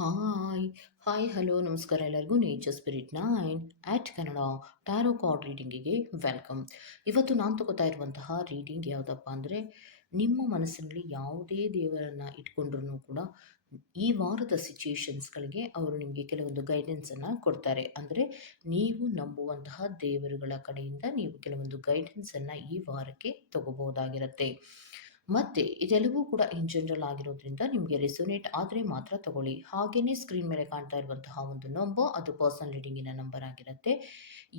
Hi hi hello ನಮಸ್ಕಾರ ಎಲ್ಲರಿಗೂ nature spirit nine at Kannada tarot card ರೀಡಿಂಗಿಗೆ welcome ಇವತ್ತು ನಾನು ತಗೋತಾ ಇರುವಂತಹ ರೀಡಿಂಗ್ ಯಾವುದಪ್ಪ ಅಂದರೆ ನಿಮ್ಮ ಮನಸ್ಸಿನಲ್ಲಿ ಯಾವುದೇ ದೇವರನ್ನು ಇಟ್ಕೊಂಡ್ರೂ ಕೂಡ ಈ ವಾರದ ಸಿಚುಯೇಷನ್ಸ್ಗಳಿಗೆ ಅವರು ನಿಮಗೆ ಕೆಲವೊಂದು ಗೈಡೆನ್ಸನ್ನು ಕೊಡ್ತಾರೆ. ಅಂದರೆ ನೀವು ನಂಬುವಂತಹ ದೇವರುಗಳ ಕಡೆಯಿಂದ ನೀವು ಕೆಲವೊಂದು ಗೈಡೆನ್ಸನ್ನು ಈ ವಾರಕ್ಕೆ ತಗೋಬಹುದಾಗಿರುತ್ತೆ. ಮತ್ತು ಇದೆಲ್ಲವೂ ಕೂಡ ಇನ್ ಜನರಲ್ ಆಗಿರೋದ್ರಿಂದ ನಿಮಗೆ ರೆಸೊನೇಟ್ ಆದರೆ ಮಾತ್ರ ತಗೊಳ್ಳಿ. ಹಾಗೆಯೇ ಸ್ಕ್ರೀನ್ ಮೇಲೆ ಕಾಣ್ತಾ ಇರುವಂತಹ ಒಂದು ನಂಬರ್ ಅದು ಪರ್ಸನ್ ರೀಡಿಂಗಿನ ನಂಬರ್ ಆಗಿರುತ್ತೆ.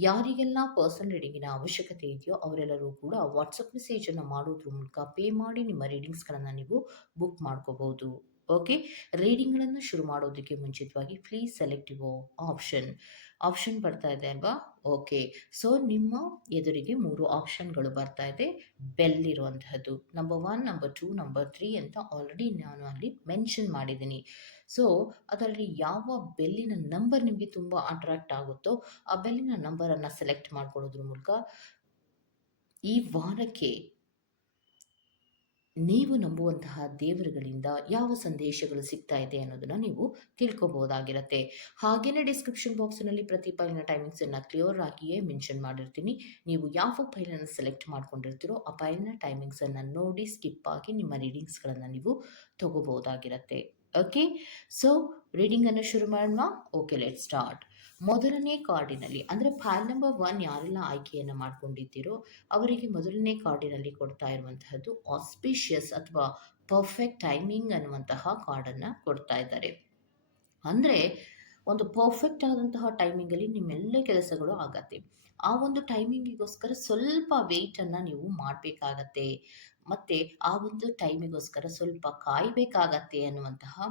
ಯಾರಿಗೆಲ್ಲ ಪರ್ಸನ್ ರೀಡಿಂಗಿನ ಅವಶ್ಯಕತೆ ಇದೆಯೋ ಅವರೆಲ್ಲರೂ ಕೂಡ ವಾಟ್ಸಪ್ ಮೆಸೇಜನ್ನು ಮಾಡೋದ್ರ ಮೂಲಕ ಪೇ ಮಾಡಿ ನಿಮ್ಮ ರೀಡಿಂಗ್ಸ್ಗಳನ್ನು ನೀವು ಬುಕ್ ಮಾಡ್ಕೋಬಹುದು. ಓಕೆ, ರೀಡಿಂಗ್ಗಳನ್ನು ಶುರು ಮಾಡೋದಕ್ಕೆ ಮುಂಚಿತವಾಗಿ please select your option option ಬರ್ತಾ ಇದೆ ಅಲ್ವಾ? ಓಕೆ ಸೊ ನಿಮ್ಮ ಎದುರಿಗೆ ಮೂರು ಆಪ್ಷನ್ಗಳು ಬರ್ತಾ ಇದೆ. ಬೆಲ್ ಇರುವಂತಹದ್ದು number one number two number three ಅಂತ ಆಲ್ರೆಡಿ ನಾನು ಅಲ್ಲಿ ಮೆನ್ಷನ್ ಮಾಡಿದ್ದೀನಿ. ಸೊ ಅದರಲ್ಲಿ ಯಾವ ಬೆಲ್ಲಿನ ನಂಬರ್ ನಿಮಗೆ ತುಂಬ ಅಟ್ರಾಕ್ಟ್ ಆಗುತ್ತೋ, ಆ ಬೆಲ್ಲಿನ ನಂಬರನ್ನು ಸೆಲೆಕ್ಟ್ ಮಾಡ್ಕೊಳ್ಳೋದ್ರ ಮೂಲಕ ಈ ವಾರಕ್ಕೆ ನೀವು ನಂಬುವಂತಹ ದೇವರುಗಳಿಂದ ಯಾವ ಸಂದೇಶಗಳು ಸಿಗ್ತಾ ಇದೆ ಅನ್ನೋದನ್ನ ನೀವು ತಿಳ್ಕೊಬಹುದಾಗಿರುತ್ತೆ. ಹಾಗೆಯೇ ಡಿಸ್ಕ್ರಿಪ್ಷನ್ ಬಾಕ್ಸ್ನಲ್ಲಿ ಪ್ರತಿ ಫೈಲ್ನ ಟೈಮಿಂಗ್ಸನ್ನು ಕ್ಲಿಯರ್ ಆಗಿಯೇ ಮೆನ್ಷನ್ ಮಾಡಿರ್ತೀನಿ. ನೀವು ಯಾವ ಫೈಲನ್ನು ಸೆಲೆಕ್ಟ್ ಮಾಡ್ಕೊಂಡಿರ್ತೀರೋ ಆ ಫೈಲ್ನ ಟೈಮಿಂಗ್ಸನ್ನು ನೋಡಿ ಸ್ಕಿಪ್ ಆಗಿ ನಿಮ್ಮ ರೀಡಿಂಗ್ಸ್ಗಳನ್ನು ನೀವು ತಗೋಬಹುದಾಗಿರುತ್ತೆ. ಓಕೆ ಸೊ ರೀಡಿಂಗನ್ನು ಶುರು ಮಾಡೋಣ. ಓಕೆ ಲೆಟ್ ಸ್ಟಾರ್ಟ್ ಮೊದಲನೇ ಕಾರ್ಡಿನಲ್ಲಿ ಅಂದರೆ ಫೈಲ್ ನಂಬರ್ ಒನ್ ಯಾರೆಲ್ಲ ಆಯ್ಕೆಯನ್ನು ಮಾಡ್ಕೊಂಡಿದ್ದೀರೋ, ಅವರಿಗೆ ಮೊದಲನೇ ಕಾರ್ಡಿನಲ್ಲಿ ಕೊಡ್ತಾ ಇರುವಂತಹದ್ದು ಆಸ್ಪಿಷಿಯಸ್ ಅಥವಾ ಪರ್ಫೆಕ್ಟ್ ಟೈಮಿಂಗ್ ಅನ್ನುವಂತಹ ಕಾರ್ಡನ್ನು ಕೊಡ್ತಾ ಇದ್ದಾರೆ. ಅಂದರೆ ಒಂದು ಪರ್ಫೆಕ್ಟ್ ಆದಂತಹ ಟೈಮಿಂಗಲ್ಲಿ ನಿಮ್ಮೆಲ್ಲ ಕೆಲಸಗಳು ಆಗತ್ತೆ. ಆ ಒಂದು ಟೈಮಿಂಗಿಗೋಸ್ಕರ ಸ್ವಲ್ಪ ವೆಯ್ಟನ್ನು ನೀವು ಮಾಡಬೇಕಾಗತ್ತೆ. ಮತ್ತು ಆ ಒಂದು ಟೈಮಿಗೋಸ್ಕರ ಸ್ವಲ್ಪ ಕಾಯಬೇಕಾಗತ್ತೆ ಅನ್ನುವಂತಹ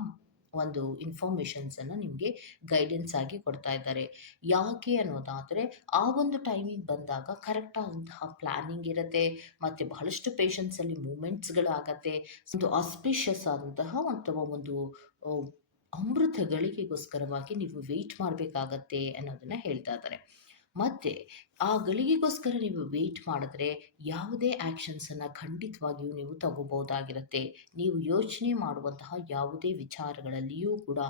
ಒಂದು ಇನ್ಫಾರ್ಮೇಷನ್ಸನ್ನು ನಿಮಗೆ ಗೈಡೆನ್ಸ್ ಆಗಿ ಕೊಡ್ತಾ ಇದ್ದಾರೆ. ಯಾಕೆ ಅನ್ನೋದಾದರೆ, ಆ ಒಂದು ಟೈಮಿಗೆ ಬಂದಾಗ ಕರೆಕ್ಟಾದಂತಹ ಪ್ಲ್ಯಾನಿಂಗ್ ಇರುತ್ತೆ, ಮತ್ತು ಬಹಳಷ್ಟು ಪೇಷನ್ಸಲ್ಲಿ ಮೂಮೆಂಟ್ಸ್ಗಳಾಗತ್ತೆ ಒಂದು ಆಸ್ಪಿಷಿಯಸ್ ಆದಂತಹ ಅಥವಾ ಒಂದು ಅಮೃತ ಗಳಿಗೆಗೋಸ್ಕರವಾಗಿ ನೀವು ವೆಯ್ಟ್ ಮಾಡಬೇಕಾಗತ್ತೆ ಅನ್ನೋದನ್ನು ಹೇಳ್ತಾ ಇದ್ದಾರೆ. ಮತ್ತು ಆ ಗಳಿಗೆಗೋಸ್ಕರ ನೀವು ವೇಟ್ ಮಾಡಿದ್ರೆ ಯಾವುದೇ ಆ್ಯಕ್ಷನ್ಸನ್ನು ಖಂಡಿತವಾಗಿಯೂ ನೀವು ತಗೋಬೋದಾಗಿರುತ್ತೆ ನೀವು ಯೋಚನೆ ಮಾಡುವಂತಹ ಯಾವುದೇ ವಿಚಾರಗಳಲ್ಲಿಯೂ ಕೂಡ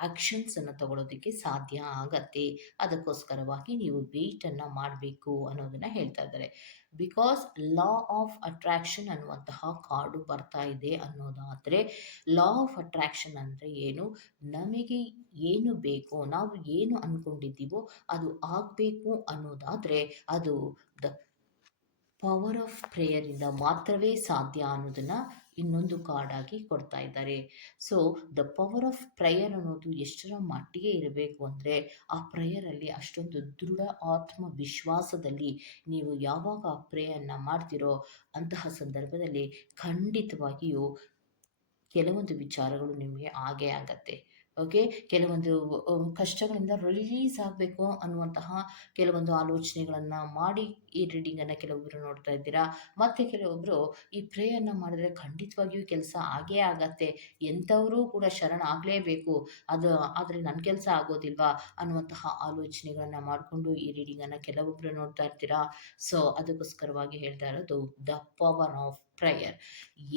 ಆ್ಯಕ್ಷನ್ಸನ್ನು ತಗೊಳ್ಳೋದಕ್ಕೆ ಸಾಧ್ಯ ಆಗತ್ತೆ. ಅದಕ್ಕೋಸ್ಕರವಾಗಿ ನೀವು ವೆಯ್ಟನ್ನು ಮಾಡಬೇಕು ಅನ್ನೋದನ್ನು ಹೇಳ್ತಾ ಇದ್ದಾರೆ. ಬಿಕಾಸ್ ಲಾ ಆಫ್ ಅಟ್ರಾಕ್ಷನ್ ಅನ್ನುವಂತಹ ಕಾರ್ಡು ಬರ್ತಾ ಇದೆ ಅನ್ನೋದಾದರೆ ಲಾ ಆಫ್ ಅಟ್ರಾಕ್ಷನ್ ಅಂದರೆ ಏನು? ನಮಗೆ ಏನು ಬೇಕೋ, ನಾವು ಏನು ಅಂದ್ಕೊಂಡಿದ್ದೀವೋ ಅದು ಆಗಬೇಕು ಅನ್ನೋದಾದರೆ ಅದು ದ ಪವರ್ ಆಫ್ ಪ್ರೇಯರಿಂದ ಮಾತ್ರವೇ ಸಾಧ್ಯ ಅನ್ನೋದನ್ನು ಇನ್ನೊಂದು ಕಾರ್ಡ್ ಆಗಿ ಕೊಡ್ತಾ ಇದ್ದಾರೆ. So the power of prayer ಅನ್ನೋದು ಎಷ್ಟರ ಮಟ್ಟಿಗೆ ಇರಬೇಕು ಅಂದರೆ ಆ ಪ್ರೇಯರಲ್ಲಿ ಅಷ್ಟೊಂದು ದೃಢ ಆತ್ಮವಿಶ್ವಾಸದಲ್ಲಿ ನೀವು ಯಾವಾಗ ಆ ಪ್ರೇಯರ್ನ ಮಾಡ್ತಿರೋ ಅಂತಹ ಸಂದರ್ಭದಲ್ಲಿ ಖಂಡಿತವಾಗಿಯೂ ಕೆಲವೊಂದು ವಿಚಾರಗಳು ನಿಮಗೆ ಆಗೇ ಆಗತ್ತೆ. ಓಕೆ ಕೆಲವೊಂದು ಕಷ್ಟಗಳಿಂದ ರಿಲೀಸ್ ಆಗಬೇಕು ಅನ್ನುವಂತಹ ಕೆಲವೊಂದು ಆಲೋಚನೆಗಳನ್ನು ಮಾಡಿ ಈ ರೀಡಿಂಗನ್ನು ಕೆಲವೊಬ್ಬರು ನೋಡ್ತಾ ಇದ್ದೀರಾ? ಮತ್ತು ಕೆಲವೊಬ್ಬರು ಈ ಪ್ರೇಯನ್ನು ಮಾಡಿದ್ರೆ ಖಂಡಿತವಾಗಿಯೂ ಕೆಲಸ ಆಗೇ ಆಗತ್ತೆ. ಎಂಥವರು ಕೂಡ ಶರಣ ಆಗಲೇಬೇಕು. ಅದು ಆದರೆ ನನ್ನ ಕೆಲಸ ಆಗೋದಿಲ್ವಾ? ಅನ್ನುವಂತಹ ಆಲೋಚನೆಗಳನ್ನು ಮಾಡಿಕೊಂಡು ಈ ರೀಡಿಂಗನ್ನು ಕೆಲವೊಬ್ಬರು ನೋಡ್ತಾ ಇರ್ತೀರಾ? ಸೊ ಅದಕ್ಕೋಸ್ಕರವಾಗಿ ಹೇಳ್ತಾ ಇರೋದು ದ ಪವರ್ ಆಫ್ ಪ್ರೇಯರ್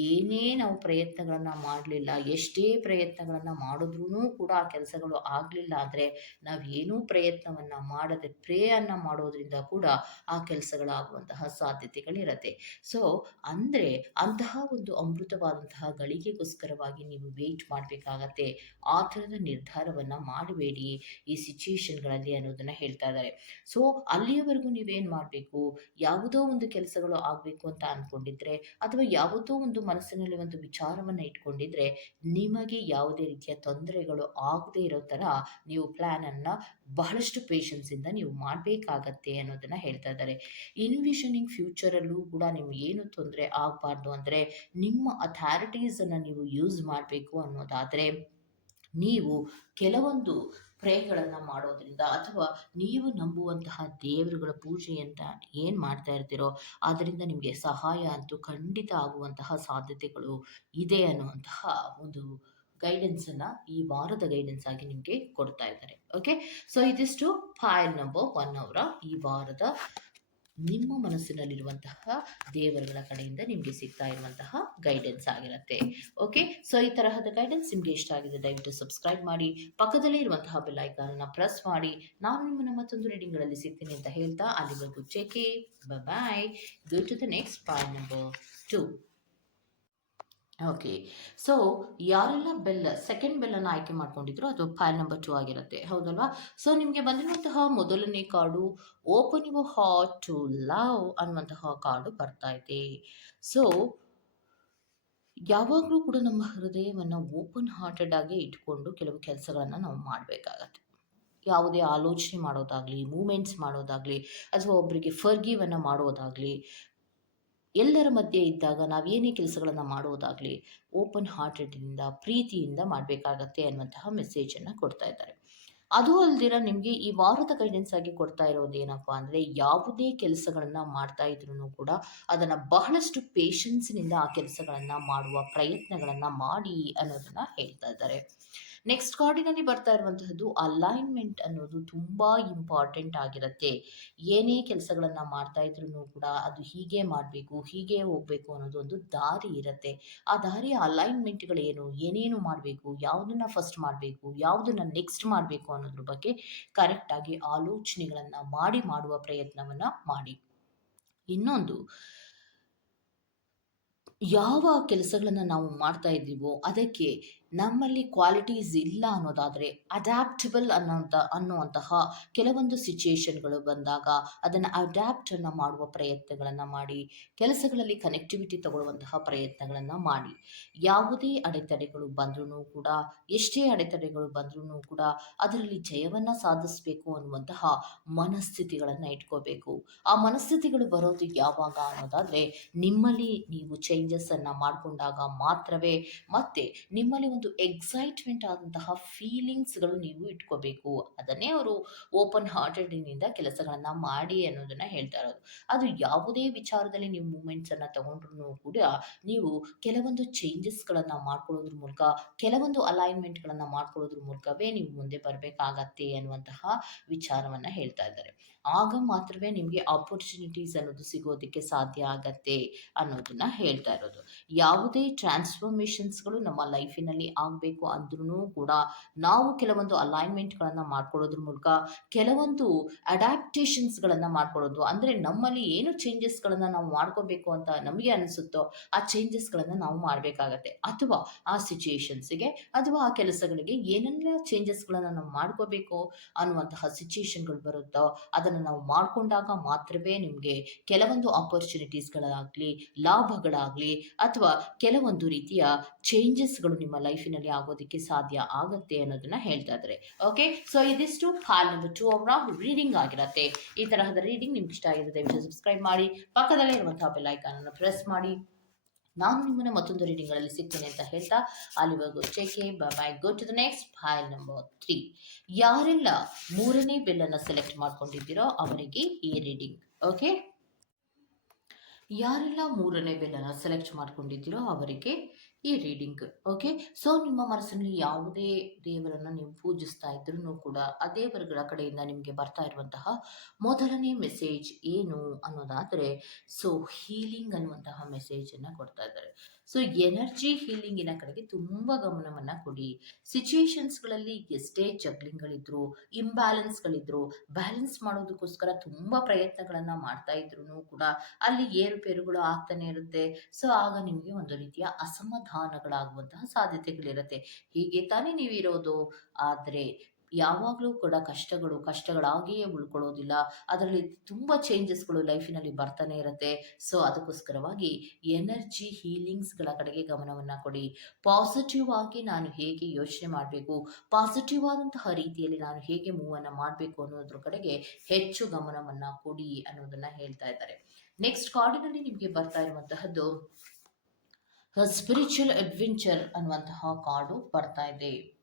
ಏನೇ ನಾವು ಪ್ರಯತ್ನಗಳನ್ನು ಮಾಡಲಿಲ್ಲ, ಎಷ್ಟೇ ಪ್ರಯತ್ನಗಳನ್ನು ಮಾಡಿದ್ರೂ ಕೂಡ ಆ ಕೆಲಸಗಳು ಆಗಲಿಲ್ಲ ಅಂದರೆ ನಾವು ಏನೂ ಪ್ರಯತ್ನವನ್ನು ಮಾಡದೆ ಪ್ರೇಯನ್ನು ಮಾಡೋದ್ರಿಂದ ಕೂಡ ಆ ಕೆಲಸಗಳಾಗುವಂತಹ ಸಾಧ್ಯತೆಗಳಿರತ್ತೆ. ಸೊ ಅಂದರೆ ಅಂತಹ ಒಂದು ಅಮೃತವಾದಂತಹ ಗಳಿಗೆಗೋಸ್ಕರವಾಗಿ ನೀವು ವೆಯ್ಟ್ ಮಾಡಬೇಕಾಗತ್ತೆ. ಆ ಥರದ ನಿರ್ಧಾರವನ್ನು ಮಾಡಬೇಡಿ ಈ ಸಿಚುಯೇಷನ್ಗಳಲ್ಲಿ ಅನ್ನೋದನ್ನು ಹೇಳ್ತಾ ಇದ್ದಾರೆ. ಸೊ ಅಲ್ಲಿಯವರೆಗೂ ನೀವೇನು ಮಾಡಬೇಕು? ಯಾವುದೋ ಒಂದು ಕೆಲಸಗಳು ಆಗಬೇಕು ಅಂತ ಅಂದ್ಕೊಂಡಿದ್ರೆ ಅಥವಾ ಯಾವುದೋ ಒಂದು ಮನಸ್ಸಿನಲ್ಲಿ ಒಂದು ವಿಚಾರವನ್ನು ಇಟ್ಕೊಂಡಿದ್ರೆ ನಿಮಗೆ ಯಾವುದೇ ರೀತಿಯ ತೊಂದರೆಗಳು ಆಗದೇ ಇರೋ ಥರ ನೀವು ಪ್ಲ್ಯಾನನ್ನು ಬಹಳಷ್ಟು ಪೇಷನ್ಸಿಂದ ನೀವು ಮಾಡಬೇಕಾಗತ್ತೆ ಅನ್ನೋದನ್ನು ಹೇಳ್ತಾ ಇದ್ದಾರೆ. ಇನ್ವಿಷನಿಂಗ್ ಫ್ಯೂಚರಲ್ಲೂ ಕೂಡ ನಿಮ್ಗೆ ಏನು ತೊಂದರೆ ಆಗಬಾರ್ದು ಅಂದರೆ ನಿಮ್ಮ ಅಥಾರಿಟೀಸನ್ನು ನೀವು ಯೂಸ್ ಮಾಡಬೇಕು ಅನ್ನೋದಾದರೆ ನೀವು ಕೆಲವೊಂದು ಪ್ರೇಗಳನ್ನು ಮಾಡೋದ್ರಿಂದ ಅಥವಾ ನೀವು ನಂಬುವಂತಹ ದೇವರುಗಳ ಪೂಜೆ ಅಂತ ಏನು ಮಾಡ್ತಾ ಇರ್ತೀರೋ ಅದರಿಂದ ನಿಮಗೆ ಸಹಾಯ ಅಂತೂ ಖಂಡಿತ ಆಗುವಂತಹ ಸಾಧ್ಯತೆಗಳು ಇದೆ ಅನ್ನುವಂತಹ ಒಂದು ಗೈಡೆನ್ಸನ್ನು ಈ ವಾರದ ಗೈಡೆನ್ಸ್ ಆಗಿ ನಿಮಗೆ ಕೊಡ್ತಾ ಇದ್ದಾರೆ. ಓಕೆ ಸೊ ಇದಿಷ್ಟು ಫೈಲ್ ನಂಬರ್ ಒನ್ ಅವರ ಈ ವಾರದ ನಿಮ್ಮ ಮನಸ್ಸಿನಲ್ಲಿರುವಂತಹ ದೇವರುಗಳ ಕಡೆಯಿಂದ ನಿಮಗೆ ಸಿಗ್ತಾ ಇರುವಂತಹ ಗೈಡೆನ್ಸ್ ಆಗಿರುತ್ತೆ. ಓಕೆ ಸೊ ಈ ತರಹದ ಗೈಡೆನ್ಸ್ ನಿಮಗೆ ಇಷ್ಟ ಆಗಿದೆ ದಯವಿಟ್ಟು ಸಬ್ಸ್ಕ್ರೈಬ್ ಮಾಡಿ, ಪಕ್ಕದಲ್ಲೇ ಇರುವಂತಹ ಬೆಲ್ ಐಕಾನನ್ನು ಪ್ರೆಸ್ ಮಾಡಿ. ನಾನು ನಿಮ್ಮನ್ನು ಮತ್ತೊಂದು ರೀಡಿಂಗ್ಗಳಲ್ಲಿ ಸಿಗ್ತೀನಿ ಅಂತ ಹೇಳ್ತಾ ಅಲ್ಲಿವರೆಗೂ ಚೆಕೆ bye go to the next point number two okay so ಯಾರೆಲ್ಲ ಬೆಲ್ ಸೆಕೆಂಡ್ ಬೆಲ್ಲನ್ನು ಆಯ್ಕೆ ಮಾಡ್ಕೊಂಡಿದ್ರು ಅದು ಫೈಲ್ ನಂಬರ್ ಟು ಆಗಿರುತ್ತೆ. ಹೌದಲ್ವಾ? ಸೊ ನಿಮಗೆ ಬಂದಿರುವಂತಹ ಮೊದಲನೇ card open you heart to love ಅನ್ನುವಂತಹ ಕಾರ್ಡು ಬರ್ತಾ ಇದೆ. ಸೊ ಯಾವಾಗಲೂ ಕೂಡ ನಮ್ಮ ಹೃದಯವನ್ನು ಓಪನ್ ಹಾರ್ಟೆಡ್ ಆಗಿ ಇಟ್ಕೊಂಡು ಕೆಲವು ಕೆಲಸಗಳನ್ನು ನಾವು ಮಾಡಬೇಕಾಗತ್ತೆ. ಯಾವುದೇ ಆಲೋಚನೆ ಮಾಡೋದಾಗಲಿ ಮೂಮೆಂಟ್ಸ್ ಮಾಡೋದಾಗಲಿ, ಅಥವಾ ಒಬ್ಬರಿಗೆ ಫರ್ಗೀವನ್ನು ಮಾಡೋದಾಗಲಿ ಎಲ್ಲರ ಮಧ್ಯೆ ಇದ್ದಾಗ ನಾವು ಏನೇ ಕೆಲಸಗಳನ್ನು ಮಾಡುವುದಾಗಲಿ ಓಪನ್ ಹಾರ್ಟೆಡ್ನಿಂದ ಪ್ರೀತಿಯಿಂದ ಮಾಡಬೇಕಾಗತ್ತೆ ಅನ್ನುವಂತಹ ಮೆಸೇಜನ್ನು ಕೊಡ್ತಾ ಇದ್ದಾರೆ. ಅದು ಅಲ್ದಿರ ನಿಮಗೆ ಈ ವಾರದ ಗೈಡೆನ್ಸ್ ಆಗಿ ಕೊಡ್ತಾ ಇರೋದು ಏನಪ್ಪ ಅಂದರೆ ಯಾವುದೇ ಕೆಲಸಗಳನ್ನು ಮಾಡ್ತಾ ಇದ್ರೂ ಕೂಡ ಅದನ್ನು ಬಹಳಷ್ಟು ಪೇಷನ್ಸ್ನಿಂದ ಆ ಕೆಲಸಗಳನ್ನು ಮಾಡುವ ಪ್ರಯತ್ನಗಳನ್ನು ಮಾಡಿ ಅನ್ನೋದನ್ನು ಹೇಳ್ತಾ ಇದ್ದಾರೆ. ನೆಕ್ಸ್ಟ್ ಕಾರ್ಡಿನಲ್ಲಿ ಬರ್ತಾ ಇರುವಂತಹದ್ದು ಅಲೈನ್ಮೆಂಟ್ ಅನ್ನೋದು ತುಂಬ ಇಂಪಾರ್ಟೆಂಟ್ ಆಗಿರುತ್ತೆ. ಏನೇ ಕೆಲಸಗಳನ್ನು ಮಾಡ್ತಾ ಇದ್ರೂ ಕೂಡ ಅದು ಹೀಗೆ ಮಾಡಬೇಕು, ಹೀಗೆ ಹೋಗಬೇಕು ಅನ್ನೋದು ಒಂದು ದಾರಿ ಇರುತ್ತೆ. ಆ ದಾರಿಯ ಅಲೈನ್ಮೆಂಟ್ಗಳೇನು ಏನೇನು ಮಾಡಬೇಕು, ಯಾವುದನ್ನ ಫಸ್ಟ್ ಮಾಡಬೇಕು, ಯಾವುದನ್ನ ನೆಕ್ಸ್ಟ್ ಮಾಡಬೇಕು ಅನ್ನೋದ್ರ ಬಗ್ಗೆ ಕರೆಕ್ಟಾಗಿ ಆಲೋಚನೆಗಳನ್ನು ಮಾಡಿ ಮಾಡುವ ಪ್ರಯತ್ನವನ್ನು ಮಾಡಿ. ಇನ್ನೊಂದು, ಯಾವ ಕೆಲಸಗಳನ್ನು ನಾವು ಮಾಡ್ತಾ ಇದ್ದೀವೋ ಅದಕ್ಕೆ ನಮ್ಮಲ್ಲಿ ಕ್ವಾಲಿಟೀಸ್ ಇಲ್ಲ ಅನ್ನೋದಾದರೆ ಅಡ್ಯಾಪ್ಟಬಲ್ ಅನ್ನೋಂಥ ಅನ್ನುವಂತಹ ಕೆಲವೊಂದು ಸಿಚುಯೇಷನ್ಗಳು ಬಂದಾಗ ಅದನ್ನು ಅಡ್ಯಾಪ್ಟನ್ನು ಮಾಡುವ ಪ್ರಯತ್ನಗಳನ್ನು ಮಾಡಿ, ಕೆಲಸಗಳಲ್ಲಿ ಕನೆಕ್ಟಿವಿಟಿ ತಗೊಳ್ಳುವಂತಹ ಪ್ರಯತ್ನಗಳನ್ನು ಮಾಡಿ. ಯಾವುದೇ ಅಡೆತಡೆಗಳು ಬಂದ್ರೂ ಕೂಡ, ಎಷ್ಟೇ ಅಡೆತಡೆಗಳು ಬಂದ್ರೂ ಕೂಡ ಅದರಲ್ಲಿ ಜಯವನ್ನು ಸಾಧಿಸಬೇಕು ಅನ್ನುವಂತಹ ಮನಸ್ಥಿತಿಗಳನ್ನು ಇಟ್ಕೋಬೇಕು. ಆ ಮನಸ್ಥಿತಿಗಳು ಬರೋದು ಯಾವಾಗ ಅನ್ನೋದಾದರೆ ನಿಮ್ಮಲ್ಲಿ ನೀವು ಚೇಂಜಸ್ಸನ್ನು ಮಾಡಿಕೊಂಡಾಗ ಮಾತ್ರವೇ, ಮತ್ತೆ ನಿಮ್ಮಲ್ಲಿ ಒಂದು ಎಕ್ಸೈಟ್ಮೆಂಟ್ ಆದಂತಹ ಫೀಲಿಂಗ್ಸ್ಗಳು ನೀವು ಇಟ್ಕೋಬೇಕು. ಅದನ್ನೇ ಅವರು ಓಪನ್ ಹಾರ್ಟೆಡ್ನಿಂದ ಕೆಲಸಗಳನ್ನು ಮಾಡಿ ಅನ್ನೋದನ್ನು ಹೇಳ್ತಾ ಇರೋದು. ಅದು ಯಾವುದೇ ವಿಚಾರದಲ್ಲಿ ನೀವು ಮೂಮೆಂಟ್ಸನ್ನು ತಗೊಂಡ್ರು ಕೂಡ ನೀವು ಕೆಲವೊಂದು ಚೇಂಜಸ್ಗಳನ್ನು ಮಾಡ್ಕೊಳ್ಳೋದ್ರ ಮೂಲಕ, ಕೆಲವೊಂದು ಅಲೈನ್ಮೆಂಟ್ಗಳನ್ನು ಮಾಡ್ಕೊಳ್ಳೋದ್ರ ಮೂಲಕವೇ ನೀವು ಮುಂದೆ ಬರಬೇಕಾಗತ್ತೆ ಅನ್ನುವಂತಹ ವಿಚಾರವನ್ನು ಹೇಳ್ತಾ ಇದ್ದಾರೆ. ಆಗ ಮಾತ್ರವೇ ನಿಮಗೆ ಆಪರ್ಚುನಿಟೀಸ್ ಅನ್ನೋದು ಸಿಗೋದಕ್ಕೆ ಸಾಧ್ಯ ಆಗತ್ತೆ ಅನ್ನೋದನ್ನ ಹೇಳ್ತಾ ಇರೋದು. ಯಾವುದೇ ಟ್ರಾನ್ಸ್ಫಾರ್ಮೇಶನ್ಸ್ಗಳು ನಮ್ಮ ಲೈಫಿನಲ್ಲಿ ಆಗಬೇಕು ಅಂದ್ರೂ ಕೂಡ ನಾವು ಕೆಲವೊಂದು ಅಲೈನ್ಮೆಂಟ್ಗಳನ್ನು ಮಾಡ್ಕೊಳ್ಳೋದ್ರ ಮೂಲಕ ಕೆಲವೊಂದು ಅಡ್ಯಾಪ್ಟೇಷನ್ಸ್ಗಳನ್ನು ಮಾಡ್ಕೊಳ್ಳೋದು. ಅಂದರೆ ನಮ್ಮಲ್ಲಿ ಏನು ಚೇಂಜಸ್ಗಳನ್ನು ನಾವು ಮಾಡ್ಕೋಬೇಕು ಅಂತ ನಮಗೆ ಅನಿಸುತ್ತೋ ಆ ಚೇಂಜಸ್ಗಳನ್ನು ನಾವು ಮಾಡಬೇಕಾಗತ್ತೆ. ಅಥವಾ ಆ ಸಿಚುಯೇಷನ್ಸ್ಗೆ ಅಥವಾ ಆ ಕೆಲಸಗಳಿಗೆ ಏನೆಲ್ಲ ಚೇಂಜಸ್ಗಳನ್ನು ನಾವು ಮಾಡ್ಕೋಬೇಕು ಅನ್ನುವಂತಹ ಸಿಚುಯೇಷನ್ಗಳು ಬರುತ್ತೋ ಅದನ್ನು ನಾವು ಮಾಡಿಕೊಂಡಾಗ ಮಾತ್ರವೇ ನಿಮಗೆ ಕೆಲವೊಂದು ಆಪರ್ಚುನಿಟೀಸ್ಗಳಾಗಲಿ ಲಾಭಗಳಾಗಲಿ ಅಥವಾ ಕೆಲವೊಂದು ರೀತಿಯ ಚೇಂಜಸ್ಗಳು ನಿಮ್ಮ ಲೈಫಿನಲ್ಲಿ ಆಗೋದಕ್ಕೆ ಸಾಧ್ಯ ಆಗುತ್ತೆ ಅನ್ನೋದನ್ನ ಹೇಳ್ತಾ ಇದ್ದಾರೆ ಓಕೆ ಸೊ ಇದಿಷ್ಟು ಫೈಲ್ ನಂಬರ್ ಟೂ ಅವರ ರೀಡಿಂಗ್ ಆಗಿರುತ್ತೆ. ಈ ತರಹದ ರೀಡಿಂಗ್ ನಿಮ್ಗೆ ಇಷ್ಟ ಆಗಿರುತ್ತೆ ಸಬ್ಸ್ಕ್ರೈಬ್ ಮಾಡಿ. ಪಕ್ಕದಲ್ಲೇ ಇರುವಂತಹ ಅನ್ನು ಪ್ರೆಸ್ ಮಾಡಿ. ನಾನು ನಿಮ್ಮನ್ನು ಮತ್ತೊಂದು ರೀಡಿಂಗ್ಗಳಲ್ಲಿ ಸಿಗ್ತೇನೆ ಅಂತ ಹೇಳ್ತಾ ಅಲ್ಲಿವರೆಗೂ ಚೆಕೆ bye go to the next pile number three ಯಾರೆಲ್ಲ ಮೂರನೇ ಬಿಲ್ಲನ್ನು ಸೆಲೆಕ್ಟ್ ಮಾಡ್ಕೊಂಡಿದ್ದೀರೋ ಅವರಿಗೆ ಈ ರೀಡಿಂಗ್ ಓಕೆ ಯಾರೆಲ್ಲ ಮೂರನೇ ಬೆಲ್ಲನ್ನು ಸೆಲೆಕ್ಟ್ ಮಾಡ್ಕೊಂಡಿದ್ದೀರೋ ಅವರಿಗೆ ಈ ರೀಡಿಂಗ್ ಓಕೆ ಸೊ ನಿಮ್ಮ ಮನಸ್ಸಿನಲ್ಲಿ ಯಾವುದೇ ದೇವರನ್ನು ನೀವು ಪೂಜಿಸ್ತಾ ಇದ್ರೂ ಕೂಡ ಆ ದೇವರುಗಳ ಕಡೆಯಿಂದ ನಿಮಗೆ ಬರ್ತಾ ಇರುವಂತಹ ಮೊದಲನೇ ಮೆಸೇಜ್ ಏನು ಅನ್ನೋದಾದರೆ ಸೊ ಹೀಲಿಂಗ್ ಅನ್ನುವಂತಹ ಮೆಸೇಜನ್ನು ಕೊಡ್ತಾ ಇದ್ದಾರೆ. ಸೊ, ಎನರ್ಜಿ ಹೀಲಿಂಗಿನ ಕಡೆಗೆ ತುಂಬ ಗಮನವನ್ನ ಕೊಡಿ. ಸಿಚುಯೇಷನ್ಸ್ಗಳಲ್ಲಿ ಎಷ್ಟೇ ಜಗ್ಲಿಂಗ್ಗಳಿದ್ರು, ಇಂಬ್ಯಾಲೆನ್ಸ್ಗಳಿದ್ರು, ಬ್ಯಾಲೆನ್ಸ್ ಮಾಡೋದಕ್ಕೋಸ್ಕರ ತುಂಬ ಪ್ರಯತ್ನಗಳನ್ನ ಮಾಡ್ತಾ ಇದ್ರು ಕೂಡ ಅಲ್ಲಿ ಏರುಪೇರುಗಳು ಆಗ್ತಾನೆ ಇರುತ್ತೆ. ಸೊ, ಆಗ ನಿಮಗೆ ಒಂದು ರೀತಿಯ ಅಸಮಾಧಾನಗಳಾಗುವಂತಹ ಸಾಧ್ಯತೆಗಳಿರುತ್ತೆ. ಹೀಗೆ ತಾನೇ ನೀವು ಇರೋದು ಆದರೆ ಯಾವಾಗಲೂ ಕೂಡ ಕಷ್ಟಗಳು ಕಷ್ಟಗಳಾಗಿಯೇ ಉಳ್ಕೊಳ್ಳೋದಿಲ್ಲ. ಅದರಲ್ಲಿ ತುಂಬ ಚೇಂಜಸ್ಗಳು ಲೈಫಿನಲ್ಲಿ ಬರ್ತಾನೆ ಇರುತ್ತೆ. ಸೊ ಅದಕ್ಕೋಸ್ಕರವಾಗಿ ಎನರ್ಜಿ ಹೀಲಿಂಗ್ಸ್ಗಳ ಕಡೆಗೆ ಗಮನವನ್ನು ಕೊಡಿ. ಪಾಸಿಟಿವ್ ಆಗಿ ನಾನು ಹೇಗೆ ಯೋಚನೆ ಮಾಡಬೇಕು? ಪಾಸಿಟಿವ್ ಆದಂತಹ ರೀತಿಯಲ್ಲಿ ನಾನು ಹೇಗೆ ಮೂವನ್ನು ಮಾಡಬೇಕು ಅನ್ನೋದ್ರ ಕಡೆಗೆ ಹೆಚ್ಚು ಗಮನವನ್ನು ಕೊಡಿ ಅನ್ನೋದನ್ನು ಹೇಳ್ತಾ ಇದ್ದಾರೆ. ನೆಕ್ಸ್ಟ್ ಕಾರ್ಡಿನಲ್ಲಿ ನಿಮಗೆ ಬರ್ತಾ ಇರುವಂತಹದ್ದು ಸ್ಪಿರಿಚುವಲ್ ಅಡ್ವೆಂಚರ್ ಅನ್ನುವಂತಹ ಕಾರ್ಡು ಬರ್ತಾ ಇದೆ.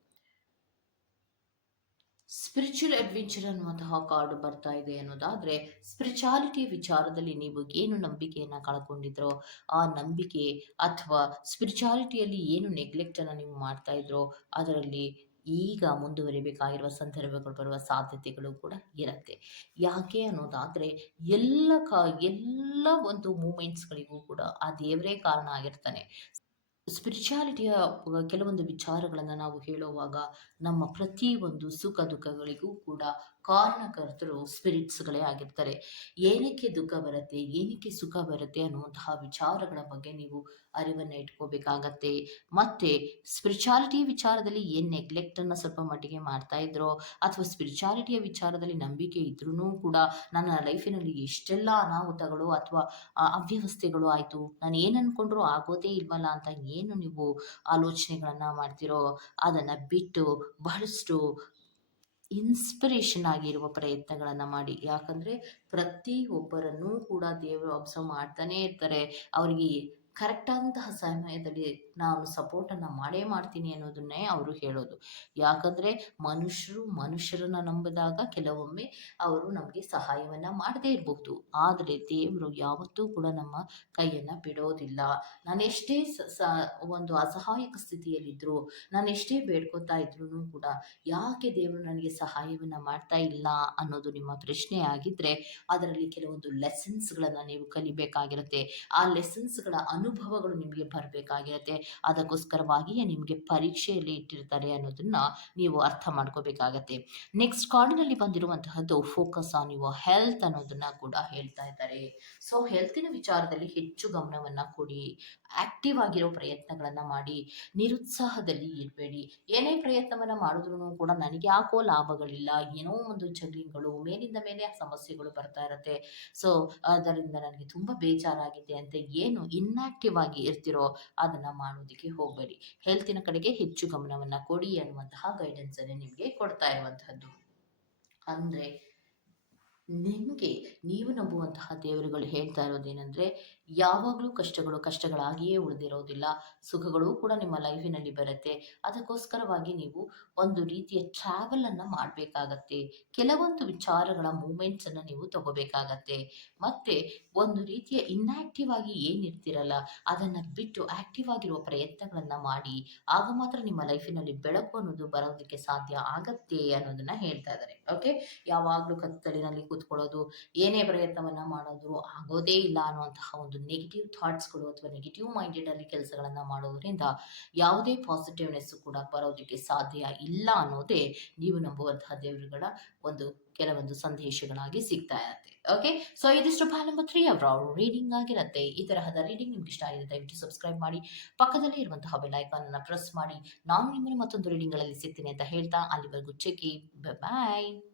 ಸ್ಪಿರಿಚುವಲ್ ಅಡ್ವೆಂಚರ್ ಅನ್ನುವಂತಹ ಕಾರ್ಡ್ ಬರ್ತಾ ಇದೆ ಅನ್ನೋದಾದರೆ ಸ್ಪಿರಿಚಾಲಿಟಿ ವಿಚಾರದಲ್ಲಿ ನೀವು ಏನು ನಂಬಿಕೆಯನ್ನು ಕಳ್ಕೊಂಡಿದ್ರೋ, ಆ ನಂಬಿಕೆ ಅಥವಾ ಸ್ಪಿರಿಚಾಲಿಟಿಯಲ್ಲಿ ಏನು ನೆಗ್ಲೆಕ್ಟನ್ನು ನೀವು ಮಾಡ್ತಾ ಇದ್ರೋ, ಅದರಲ್ಲಿ ಈಗ ಮುಂದುವರಿಬೇಕಾಗಿರುವ ಸಂದರ್ಭಗಳು ಬರುವ ಸಾಧ್ಯತೆಗಳು ಕೂಡ ಇರುತ್ತೆ. ಯಾಕೆ ಅನ್ನೋದಾದರೆ, ಎಲ್ಲ ಕ, ಎಲ್ಲ ಒಂದು ಮೂಮೆಂಟ್ಸ್ಗಳಿಗೂ ಕೂಡ ಆ ದೇವರೇ ಕಾರಣ ಆಗಿರ್ತಾನೆ. ಸ್ಪಿರಿಚುಯಾಲಿಟಿಯ ಕೆಲವೊಂದು ವಿಚಾರಗಳನ್ನು ನಾವು ಹೇಳುವಾಗ ನಮ್ಮ ಪ್ರತಿಯೊಂದು ಸುಖ ದುಃಖಗಳಿಗೂ ಕೂಡ ಕಾರಣಕರ್ತರು ಸ್ಪಿರಿಟ್ಸ್ಗಳೇ ಆಗಿರ್ತಾರೆ. ಏನಕ್ಕೆ ದುಃಖ ಬರುತ್ತೆ, ಏನಕ್ಕೆ ಸುಖ ಬರುತ್ತೆ ಅನ್ನುವಂತಹ ವಿಚಾರಗಳ ಬಗ್ಗೆ ನೀವು ಅರಿವನ್ನು ಇಟ್ಕೋಬೇಕಾಗತ್ತೆ. ಮತ್ತು ಸ್ಪಿರಿಚುಯಾಲಿಟಿ ವಿಚಾರದಲ್ಲಿ ಏನು ನೆಗ್ಲೆಕ್ಟನ್ನು ಸ್ವಲ್ಪ ಮಟ್ಟಿಗೆ ಮಾಡ್ತಾ ಇದ್ರೋ ಅಥವಾ ಸ್ಪಿರಿಚುಯಾಲಿಟಿಯ ವಿಚಾರದಲ್ಲಿ ನಂಬಿಕೆ ಇದ್ರೂ ಕೂಡ ನನ್ನ ಲೈಫಿನಲ್ಲಿ ಎಷ್ಟೆಲ್ಲ ಅನಾಹುತಗಳು ಅಥವಾ ಅವ್ಯವಸ್ಥೆಗಳು ಆಯಿತು, ನಾನು ಏನು ಅಂದ್ಕೊಂಡ್ರೂ ಆಗೋದೇ ಇಲ್ವಲ್ಲ ಅಂತ ಏನು ನೀವು ಆಲೋಚನೆಗಳನ್ನು ಮಾಡ್ತಿರೋ ಅದನ್ನು ಬಿಟ್ಟು ಬಹಳಷ್ಟು ಇನ್ಸ್ಪಿರೇಷನ್ ಆಗಿರುವ ಪ್ರಯತ್ನಗಳನ್ನು ಮಾಡಿ. ಯಾಕಂದರೆ ಪ್ರತಿಯೊಬ್ಬರನ್ನೂ ಕೂಡ ದೇವರು ಅಬ್ಸರ್ವ್ ಮಾಡ್ತಾನೇ ಇರ್ತಾರೆ. ಅವರಿಗೆ ಕರೆಕ್ಟಾದಂತಹ ಸಮಯದಲ್ಲಿ ನಾನು ಸಪೋರ್ಟನ್ನು ಮಾಡೇ ಮಾಡ್ತೀನಿ ಅನ್ನೋದನ್ನೇ ಅವರು ಹೇಳೋದು. ಯಾಕಂದರೆ ಮನುಷ್ಯರು ಮನುಷ್ಯರನ್ನು ನಂಬಿದಾಗ ಕೆಲವೊಮ್ಮೆ ಅವರು ನಮಗೆ ಸಹಾಯವನ್ನು ಮಾಡದೇ ಇರಬಹುದು. ಆದರೆ ದೇವರು ಯಾವತ್ತೂ ಕೂಡ ನಮ್ಮ ಕೈಯನ್ನು ಬಿಡೋದಿಲ್ಲ. ನಾನು ಎಷ್ಟೇ ಸ ಒಂದು ಅಸಹಾಯಕ ಸ್ಥಿತಿಯಲ್ಲಿದ್ದರೂ ನಾನು ಎಷ್ಟೇ ಬೇಡ್ಕೋತಾ ಇದ್ರೂ ಕೂಡ ಯಾಕೆ ದೇವರು ನನಗೆ ಸಹಾಯವನ್ನು ಮಾಡ್ತಾ ಇಲ್ಲ ಅನ್ನೋದು ನಿಮ್ಮ ಪ್ರಶ್ನೆ ಆಗಿದ್ದರೆ ಅದರಲ್ಲಿ ಕೆಲವೊಂದು ಲೆಸನ್ಸ್ಗಳನ್ನು ನೀವು ಕಲಿಬೇಕಾಗಿರುತ್ತೆ. ಆ ಲೆಸನ್ಸ್ಗಳ ಅನುಭವಗಳು ನಿಮಗೆ ಬರಬೇಕಾಗಿರುತ್ತೆ. ಅದಕ್ಕೋಸ್ಕರವಾಗಿಯೇ ನಿಮಗೆ ಪರೀಕ್ಷೆಯಲ್ಲಿ ಇಟ್ಟಿರ್ತಾರೆ ಅನ್ನೋದನ್ನು ನೀವು ಅರ್ಥ ಮಾಡ್ಕೋಬೇಕಾಗತ್ತೆ. ನೆಕ್ಸ್ಟ್ ಕಾರ್ಡಿನಲ್ಲಿ ಬಂದಿರುವಂತಹದ್ದು ಫೋಕಸ್ ಆನ್ ಯುವ ಹೆಲ್ತ್ ಅನ್ನೋದನ್ನು ಕೂಡ ಹೇಳ್ತಾ ಇದ್ದಾರೆ. ಸೊ ಹೆಲ್ತಿನ ವಿಚಾರದಲ್ಲಿ ಹೆಚ್ಚು ಗಮನವನ್ನು ಕೊಡಿ. ಆಕ್ಟಿವ್ ಆಗಿರೋ ಪ್ರಯತ್ನಗಳನ್ನು ಮಾಡಿ. ನಿರುತ್ಸಾಹದಲ್ಲಿ ಇರಬೇಡಿ. ಏನೇ ಪ್ರಯತ್ನವನ್ನು ಮಾಡಿದ್ರು ಕೂಡ ನನಗೆ ಯಾಕೋ ಲಾಭಗಳಿಲ್ಲ. ಏನೋ ಒಂದು ಜಗ್ಲಿಂಗ್ಗಳು ಮೇಲಿಂದ ಮೇಲೆ ಸಮಸ್ಯೆಗಳು ಬರ್ತಾ ಇರುತ್ತೆ. ಸೊ ಅದರಿಂದ ನನಗೆ ತುಂಬ ಬೇಜಾರಾಗಿದೆ ಅಂತ ಏನು ಇನ್ಆಕ್ಟಿವ್ ಆಗಿ ಇರ್ತಿರೋ ಅದನ್ನ ಮಾಡೋದಕ್ಕೆ ಹೋಗಬೇಡಿ. ಹೆಲ್ತಿನ ಕಡೆಗೆ ಹೆಚ್ಚು ಗಮನವನ್ನ ಕೊಡಿ ಅನ್ನುವಂತಹ ಗೈಡೆನ್ಸನ್ನೇ ನಿಮಗೆ ಕೊಡ್ತಾ ಇರುವಂತಹದ್ದು. ಅಂದ್ರೆ ನಿಮಗೆ ನೀವು ನಂಬುವಂತಹ ದೇವರುಗಳು ಹೇಳ್ತಾ ಇರೋದೇನೆಂದರೆ ಯಾವಾಗಲೂ ಕಷ್ಟಗಳು ಕಷ್ಟಗಳಾಗಿಯೇ ಉಳಿದಿರೋದಿಲ್ಲ. ಸುಖಗಳು ಕೂಡ ನಿಮ್ಮ ಲೈಫಿನಲ್ಲಿ ಬರುತ್ತೆ. ಅದಕ್ಕೋಸ್ಕರವಾಗಿ ನೀವು ಒಂದು ರೀತಿಯ ಟ್ರಾವೆಲ್ ಅನ್ನ ಮಾಡಬೇಕಾಗತ್ತೆ. ಕೆಲವೊಂದು ವಿಚಾರಗಳ ಮೂಮೆಂಟ್ಸ್ ಅನ್ನ ನೀವು ತಗೋಬೇಕಾಗತ್ತೆ. ಮತ್ತೆ ಒಂದು ರೀತಿಯ ಇನ್ಆ್ಯಕ್ಟಿವ್ ಆಗಿ ಏನಿರ್ತಿರಲ್ಲ, ಅದನ್ನ ಬಿಟ್ಟು ಆಕ್ಟಿವ್ ಆಗಿರುವ ಪ್ರಯತ್ನಗಳನ್ನು ಮಾಡಿ, ಆಗ ಮಾತ್ರ ನಿಮ್ಮ ಲೈಫಿನಲ್ಲಿ ಬೆಳಕು ಅನ್ನೋದು ಬರೋದಕ್ಕೆ ಸಾಧ್ಯ ಆಗತ್ತೆ ಅನ್ನೋದನ್ನ ಹೇಳ್ತಾ ಇದ್ದಾರೆ ಓಕೆ ಯಾವಾಗಲೂ ಕತ್ತಲಿನಲ್ಲಿ ಕೂತ್ಕೊಳ್ಳೋದು, ಏನೇ ಪ್ರಯತ್ನವನ್ನು ಮಾಡೋದು ಆಗೋದೇ ಇಲ್ಲ ಅನ್ನುವಂತಹ ಒಂದು ನೆಗೆಟಿವ್ ಥಾಟ್ಸ್ಗಳು ಅಥವಾ ನೆಗೆಟಿವ್ ಮೈಂಡೆಡಲ್ಲಿ ಕೆಲಸಗಳನ್ನು ಮಾಡೋದ್ರಿಂದ ಯಾವುದೇ ಪಾಸಿಟಿವ್ನೆಸ್ ಕೂಡ ಬರೋದಕ್ಕೆ ಸಾಧ್ಯ ಇಲ್ಲ ಅನ್ನೋದೇ ನೀವು ನಂಬುವಂತಹ ದೇವರುಗಳ ಒಂದು ಕೆಲವೊಂದು ಸಂದೇಶಗಳಾಗಿ ಸಿಗ್ತಾ ಇರುತ್ತೆ. ಓಕೆ ಸೊ ಇದಿಷ್ಟು ಪಾಲ್ ನಂಬರ್ ತ್ರೀ ಅವರ ರೀಡಿಂಗ್ ಆಗಿರುತ್ತೆ. ಈ ತರಹದ ರೀಡಿಂಗ್ ನಿಮ್ಗೆ ಇಷ್ಟ ಆಗಿದೆ ದಯವಿಟ್ಟು ಸಬ್ಸ್ಕ್ರೈಬ್ ಮಾಡಿ. ಪಕ್ಕದಲ್ಲಿ ಇರುವಂತಹ ಬೆಲ್ ಐಕಾನ್ ಪ್ರೆಸ್ ಮಾಡಿ. ನಾನು ನಿಮ್ಮನ್ನು ಮತ್ತೊಂದು ರೀಡಿಂಗ್ಗಳಲ್ಲಿ ಸಿಗ್ತೀನಿ ಅಂತ ಹೇಳ್ತಾ, ಅಲ್ಲಿವರೆಗೂ ಚೆಕ್ಕಿ ಬಾಯ್